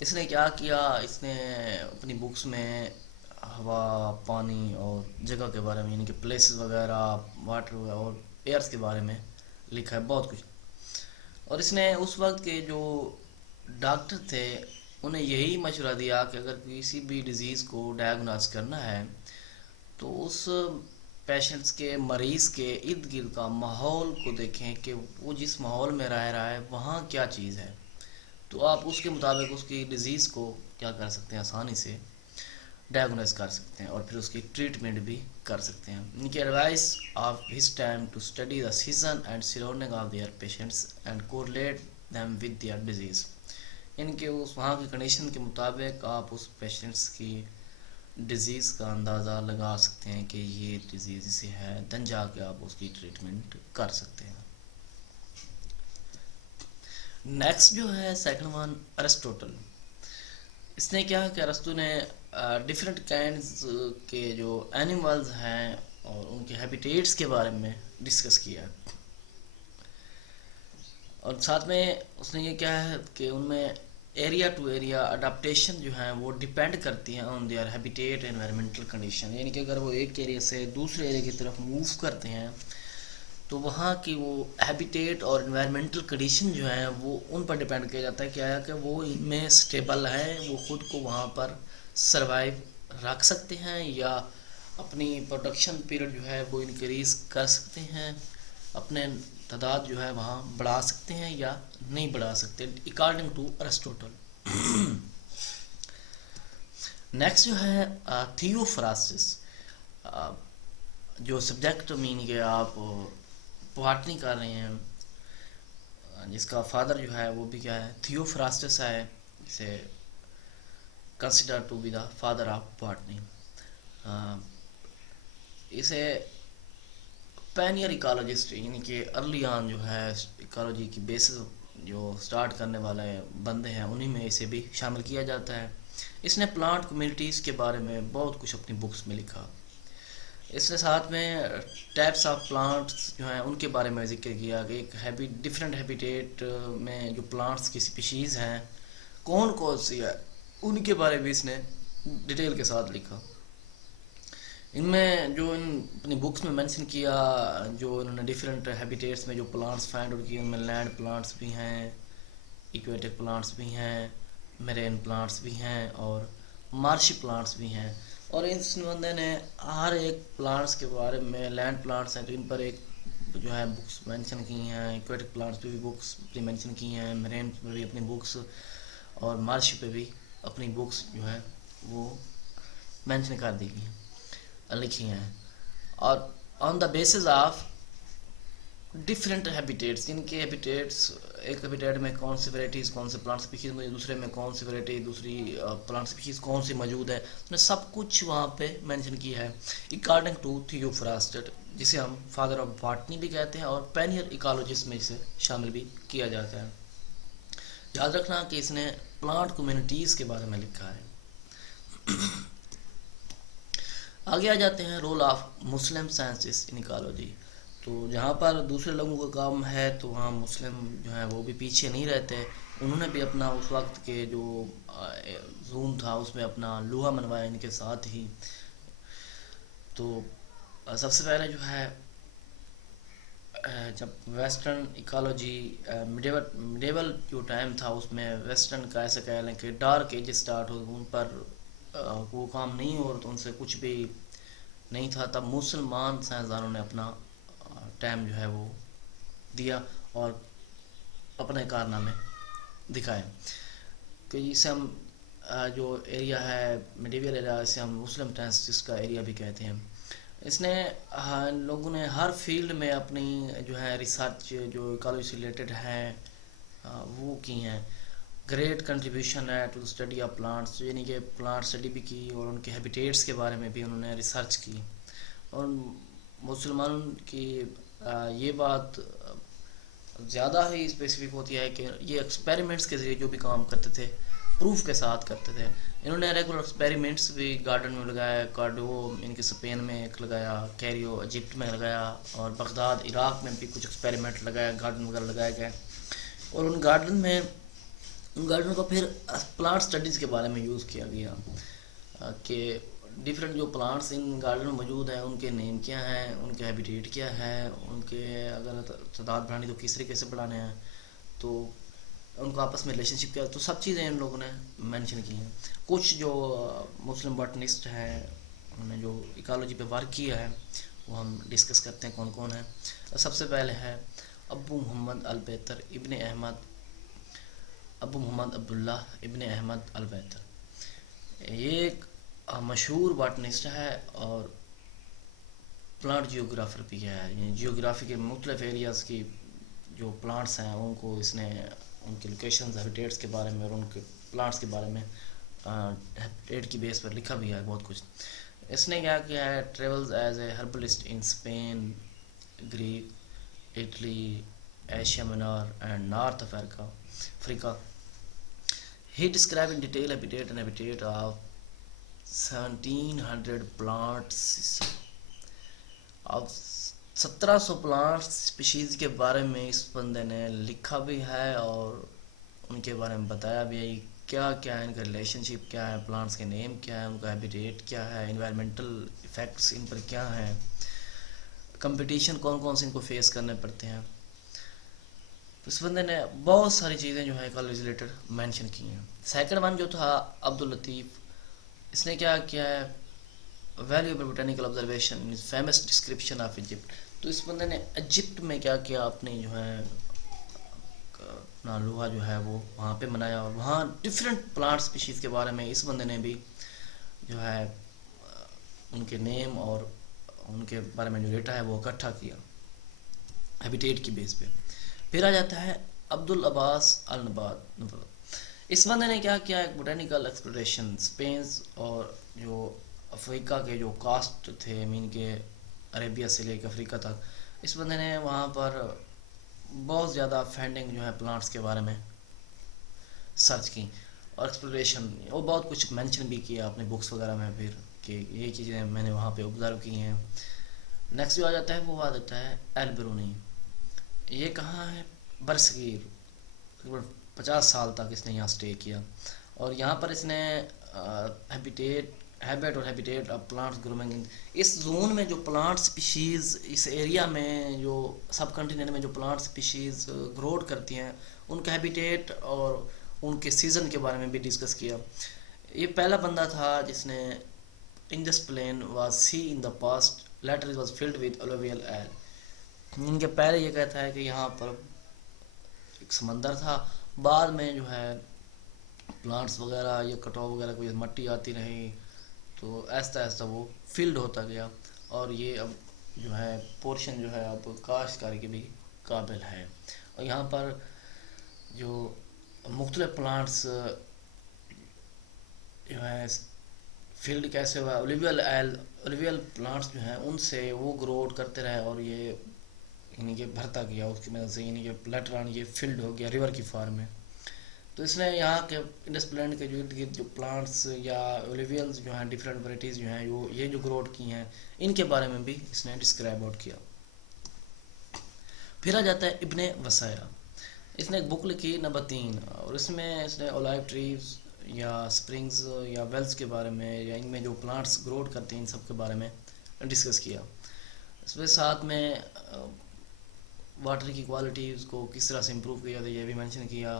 اس نے کیا کیا، اس نے اپنی بکس میں ہوا، پانی اور جگہ کے بارے میں، یعنی کہ پلیسز وغیرہ، واٹر اور ایئرس کے بارے میں لکھا ہے بہت کچھ. اور اس نے اس وقت کے جو ڈاکٹر تھے انہیں یہی مشورہ دیا کہ اگر کسی بھی ڈیزیز کو ڈائگنوز کرنا ہے تو اس پیشنٹس کے، مریض کے ارد گرد کا ماحول کو دیکھیں کہ وہ جس ماحول میں رہ رہا ہے وہاں کیا چیز ہے، تو آپ اس کے مطابق اس کی ڈیزیز کو کیا کر سکتے ہیں، آسانی سے ڈائگنوز کر سکتے ہیں اور پھر اس کی ٹریٹمنٹ بھی کر سکتے ہیں. ان کی advice of his time to study the season and surrounding of their patients and correlate them with their disease. یعنی کہ اس وہاں کی کنڈیشن کے مطابق آپ اس پیشنٹس کی ڈیزیز کا اندازہ لگا سکتے ہیں کہ یہ ڈیزیز اسے ہے، دن جا کے آپ اس کی ٹریٹمنٹ کر سکتے ہیں. نیکسٹ جو ہے سیکنڈ ون، ارسٹوٹل. اس نے کیا کہ ارسطو نے ڈفرینٹ کائنڈز کے جو اینیملز ہیں اور ان کے ہیبیٹیٹس کے بارے میں ڈسکس کیا، اور ساتھ میں اس نے یہ کیا ہے کہ ان میں ایریا ٹو ایریا اڈاپٹیشن جو ہیں وہ ڈیپینڈ کرتی ہیں on their habitat environmental condition. یعنی کہ اگر وہ ایک ایریا سے دوسرے ایریا کی طرف موو کرتے ہیں تو وہاں کی وہ ہیبیٹیٹ اور انوائرمنٹل کنڈیشن جو ہیں وہ ان پر ڈیپینڈ کیا جاتا ہے کہ آیا کہ وہ ان میں سٹیبل ہیں، وہ خود کو وہاں پر سروائیو رکھ سکتے ہیں یا اپنی پروڈکشن پیریڈ جو ہے وہ انکریز کر سکتے ہیں، اپنے تعداد جو ہے وہاں بڑھا سکتے ہیں یا نہیں بڑھا سکتے، اکارڈنگ ٹو ارسٹوٹل. نیکسٹ جو ہے تھیوفراسٹس. جو سبجیکٹ مین کہ آپ باٹنی کر رہے ہیں، جس کا فادر جو ہے وہ بھی کیا ہے، تھیوفراسٹس ہے، اسے consider to be the father of botany. اسے پینئر ایکالوجسٹ، یعنی کہ ارلی آن جو ہے ایکالوجی کی بیسز جو سٹارٹ کرنے والے بندے ہیں انہی میں اسے بھی شامل کیا جاتا ہے. اس نے پلانٹ کمیونٹیز کے بارے میں بہت کچھ اپنی بکس میں لکھا. اس نے ساتھ میں ٹائپس آف پلانٹس جو ہیں ان کے بارے میں ذکر کیا کہ ایک ڈفرینٹ ہیبیٹیٹ میں جو پلانٹس کی سپیشیز ہیں کون کون سی ہے ان کے بارے میں اس نے ڈیٹیل کے ساتھ لکھا. ان میں جو ان اپنی بکس میں مینشن کیا، جو انہوں نے ڈفرینٹ ہیبیٹیٹس میں جو پلانٹس فائنڈ آؤٹ کیے، ان میں لینڈ پلانٹس بھی ہیں، ایکویٹک پلانٹس بھی ہیں، میرین پلانٹس بھی ہیں اور مارشی پلانٹس بھی ہیں. اور اس بندے نے ہر ایک پلانٹس کے بارے میں، لینڈ پلانٹس ہیں تو ان پر ایک جو ہے بکس مینشن کی ہیں، ایکویٹک پلانٹس پہ بھی بکس مینشن کی ہیں، میرین پہ بھی اپنی بکس اور مارشی پہ بھی اپنی بکس جو ہے وہ مینشن کر دی گئی ہیں، لکھی ہیں. اور آن دا بیسز آف ڈفرینٹ ہیبیٹیٹس، ان کے ہیبیٹیٹس، ایک ہیبیٹیٹ میں کون سی ویرائٹیز، کون سے پلانٹ اسپیشیز موجود، دوسرے میں کون سی ویرائٹی، دوسری پلانٹ اسپیشیز کون سی موجود ہے، اس نے سب کچھ وہاں پہ مینشن کیا ہے اکارڈنگ ٹو تھیوفراسٹس، جسے ہم فادر آف باٹنی بھی کہتے ہیں اور پینئر ایکالوجسٹ میں اسے شامل بھی کیا جاتا ہے. یاد رکھنا کہ اس نے پلانٹ کمیونٹیز کے بارے میں لکھا ہے. آگے آ جاتے ہیں role of Muslim sciences in ecology. تو جہاں پر دوسرے لوگوں کا کام ہے تو وہاں مسلم جو ہیں وہ بھی پیچھے نہیں رہتے. انہوں نے بھی اپنا اس وقت کے جو زون تھا اس میں اپنا لوہا منوایا ان کے ساتھ ہی. تو سب سے پہلے جو ہے جب ویسٹرن ایکالوجی میڈیول جو ٹائم تھا اس میں ویسٹرن کا ایسا کہہ لیں کہ ڈارک ایج اسٹارٹ ہو، ان پر وہ کام نہیں ہو تو ان سے کچھ بھی نہیں تھا. تب مسلمان سائنسدانوں نے اپنا ٹائم جو ہے وہ دیا اور اپنے کارنامے دکھائے کہ اسے ہم جو ایریا ہے میڈیول ایریا، اسے ہم مسلم سائنسز کا ایریا بھی کہتے ہیں. اس نے لوگوں نے ہر فیلڈ میں اپنی جو ہے ریسرچ جو ایکالوجی سے ریلیٹڈ ہے وہ کی ہیں. گریٹ کنٹریبیوشن ہے ٹو اسٹڈی آف پلانٹس، یعنی کہ پلانٹ اسٹڈی بھی کی اور ان کے ہیبیٹیٹس کے بارے میں بھی انہوں نے ریسرچ کی. اور مسلمانوں کی یہ بات زیادہ ہی اسپیسیفک ہوتی ہے کہ یہ ایکسپیریمنٹس کے ذریعے جو بھی کام کرتے تھے پروف کے ساتھ کرتے تھے. انہوں نے ریگولر ایکسپیریمنٹس بھی گارڈن میں لگایا، کارڈو ان کے اسپین میں ایک لگایا، کیریو ایجپٹ میں لگایا اور بغداد عراق میں بھی کچھ ایکسپیریمنٹ لگایا، گارڈن وغیرہ لگائے گئے. اور ان گارڈن میں ان گارڈنوں کو پھر پلانٹ اسٹڈیز کے بارے میں یوز کیا گیا کہ ڈفرینٹ جو پلانٹس ان گارڈن میں موجود ہیں ان کے نیم کیا ہیں، ان کے ہیبیٹیٹ کیا ہے، ان کے اگر تعداد بڑھانی تو کس طریقے سے بڑھانے ہیں، تو ان کو آپس میں ریلیشن شپ کیا، تو سب چیزیں ان لوگوں نے مینشن کی ہیں. کچھ جو مسلم باٹنسٹ ہیں انہوں نے جو ایکالوجی پہ ورک کیا ہے وہ ہم ڈسکس کرتے ہیں کون کون ہے. سب سے پہلے ہے ابو محمد البیتر ابن احمد، ابو محمد عبداللہ ابن احمد البیتر. یہ ایک مشہور باٹنسٹ ہے اور پلانٹ جیوگرافر بھی ہے. یعنی جیوگرافی کے مختلف ایریاز کی جو پلانٹس ہیں ان کو اس نے ان کے لوکیشنز، ہیبیٹیٹس کے بارے میں اور ان کے پلانٹس کے بارے میں ہیبیٹیٹ کی بیس پر لکھا بھی ہے بہت کچھ. اس نے کیا کیا ہے، travels as a herbalist in Spain, Greek, Italy, Asia minor and north Africa. He described in detail habitat of 1700 plants. اب 1700 پلانٹ اسپیشیز کے بارے میں اس بندے نے لکھا بھی ہے اور ان کے بارے میں بتایا بھی ہے کیا کیا ہے، ان کا ریلیشن شپ کیا ہے، پلانٹس کے نیم کیا ہے، ان کا ہیبیٹیٹ کیا ہے، انوائرمنٹل افیکٹس ان پر کیا ہیں، کمپٹیشن کون کون سے ان کو فیس کرنے پڑتے ہیں. اس بندے نے بہت ساری چیزیں جو ہیں ایکالوجی ریلیٹڈ مینشن کی ہیں. سیکنڈ ون جو تھا عبداللطیف، اس نے کیا کیا ہے، valuable botanical observation famous description of Egypt. تو اس بندے نے ایجپٹ میں کیا کیا، اپنی جو ہے اپنا لوہا جو ہے وہ وہاں پہ منایا اور وہاں ڈفرینٹ پلانٹ اسپیشیز کے بارے میں اس بندے نے بھی جو ہے ان کے نیم اور ان کے بارے میں جو ڈیٹا ہے وہ اکٹھا کیا ہیبیٹیٹ کی بیس پہ. پھر آ جاتا ہے عبدالعباس النبات. اس بندے نے کیا کیا، ایک بوٹینیکل ایکسپلوریشن اسپینس اور جو افریقہ کے جو کاسٹ تھے مین کے عربیہ سے لے کے افریقہ تک، اس بندے نے وہاں پر بہت زیادہ فائنڈنگ جو ہے پلانٹس کے بارے میں سرچ کی اور ایکسپلوریشن، وہ بہت کچھ مینشن بھی کیا اپنے بکس وغیرہ میں پھر کہ یہ چیزیں میں نے وہاں پہ آبزرو کی ہیں. نیکسٹ جو آ جاتا ہے وہ آ جاتا ہے البرونی. یہ کہاں ہے، برصغیر، تقریباً 50 سال تک اس نے یہاں سٹے کیا اور یہاں پر اس نے ہیبٹ اور ہیبیٹیٹ آف پلانٹس گرومنگ اس زون میں جو پلانٹ سپیشیز اس ایریا میں جو سب کنٹیننٹ میں جو پلانٹ سپیشیز گروڈ کرتی ہیں ان کا ہیبیٹیٹ اور ان کے سیزن کے بارے میں بھی ڈسکس کیا. یہ پہلا بندہ تھا جس نے Indus plain was sea in the past later it was flood with alluvial ایل. ان کے پہلے یہ کہتا ہے کہ یہاں پر ایک سمندر تھا، بعد میں جو ہے پلانٹس وغیرہ یا کٹاؤ وغیرہ کوئی مٹی آتی رہی تو آہستہ آہستہ وہ فلڈ ہوتا گیا اور یہ اب جو ہے پورشن جو ہے اب کاشتکاری کے بھی قابل ہے. اور یہاں پر جو مختلف پلانٹس جو ہے فیلڈ کیسے ہوا، اولیویل پلانٹس جو ہیں ان سے وہ گروڈ کرتے رہے اور یہ یعنی کہ بھرتا گیا اس کی مدد سے، یعنی کہ لیٹر آن یہ فلڈ ہو گیا ریور کی فارم میں. تو اس نے یہاں کے انڈس پلینٹ کے جو ارد گرد جو پلانٹس یا اولیویلز جو ہیں ڈفرینٹ ورائٹیز جو ہیں یہ جو گروڈ کی ہیں ان کے بارے میں بھی اس نے ڈسکرائب آؤٹ کیا. پھر آ جاتا ہے ابن وسائرہ. اس نے ایک بک لکھی نمبر 3 اور اس میں اس نے اولیو ٹریز یا اسپرنگز یا ویلز کے بارے میں یا ان میں جو پلانٹس گروڈ کرتے ہیں ان سب کے بارے میں ڈسکس کیا. اس کے ساتھ میں واٹر کی کوالٹیز کو کس طرح سے امپروو کیا جاتا ہے یہ بھی مینشن کیا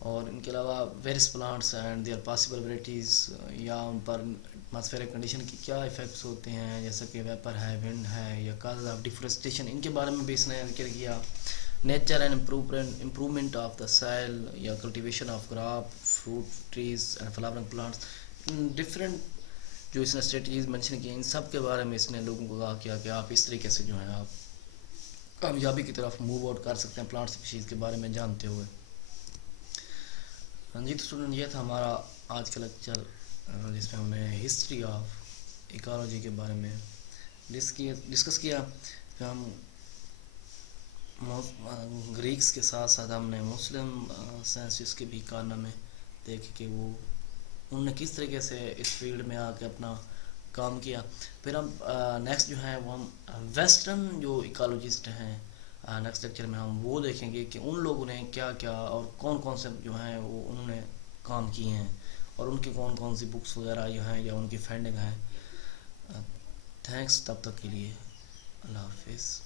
اور ان کے علاوہ various plants and their possible varieties یا ان پر ایٹماسفیئرک کنڈیشن کی کیا ایفیکٹس ہوتے ہیں جیسا کہ ویپر ہے، ونڈ ہے یا کاز آف ڈیفورسٹیشن، ان کے بارے میں بھی اس نے ذکر کیا. Nature and improvement of the سائل یا cultivation of crop, fruit trees and flowering plants, different جو اس نے اسٹریٹجیز مینشن کی ان سب کے بارے میں اس نے لوگوں کو کہا کیا کہ آپ اس طریقے سے جو ہے آپ کامیابی کی طرف موو آؤٹ کر سکتے ہیں پلانٹ اسپیشیز کے بارے میں جانتے ہوئے. ہاں جی، تو اسٹوڈنٹ یہ تھا ہمارا آج کا لیکچر جس میں ہم نے ہسٹری آف ایکالوجی کے بارے میں ڈسکس کیا. پھر ہم گریکس کے ساتھ ساتھ ہم نے مسلم سائنسسٹ کے بھی کارنامے دیکھے کہ وہ انہوں نے کس طریقے سے اس فیلڈ میں آ کے اپنا کام کیا. پھر ہم نیکسٹ جو ہے وہ ہم ویسٹرن جو ایکالوجسٹ ہیں نیکسٹ لیکچر میں ہم وہ دیکھیں گے کہ ان لوگوں نے کیا کیا اور کون کون سے جو ہیں وہ انہوں نے کام کیے ہیں، اور ان کی کون کون سی بکس وغیرہ جو ہیں یا ان کی فائنڈنگ ہیں. تھینکس تب تک کے لیے، اللہ حافظ.